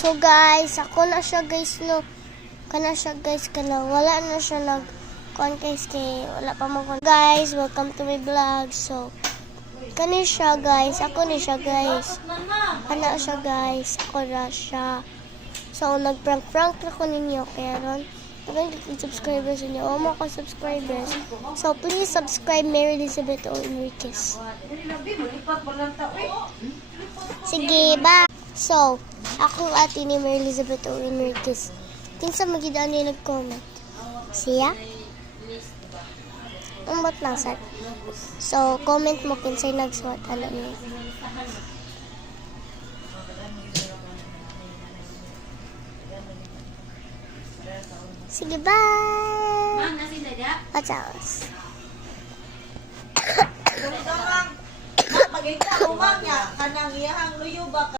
So guys, ako na siya guys no. Kana siya guys kana wala na siya nag-contest kay wala pa mo guys. Welcome to my vlog. So kani siya guys, ako ni siya guys. Kana siya guys, ako na siya. So nagprank-prank ako ninyo kaya ron. Tagang subscribers niyo. O mo ko subscribers. So please subscribe Mary Elizabeth O. Enriquez. Sige, ba? So, ako ate ni Mary Elizabeth O. Enriquez. Kinsa magidaan niya nag-comment? Siya? Ang bot lang sad. So, comment mo kung sa'yo nagsuot. Ano niya? Sige, bye! What's else? Maganda lang. Maganda umang niya. Kanang iyahang luyo ba?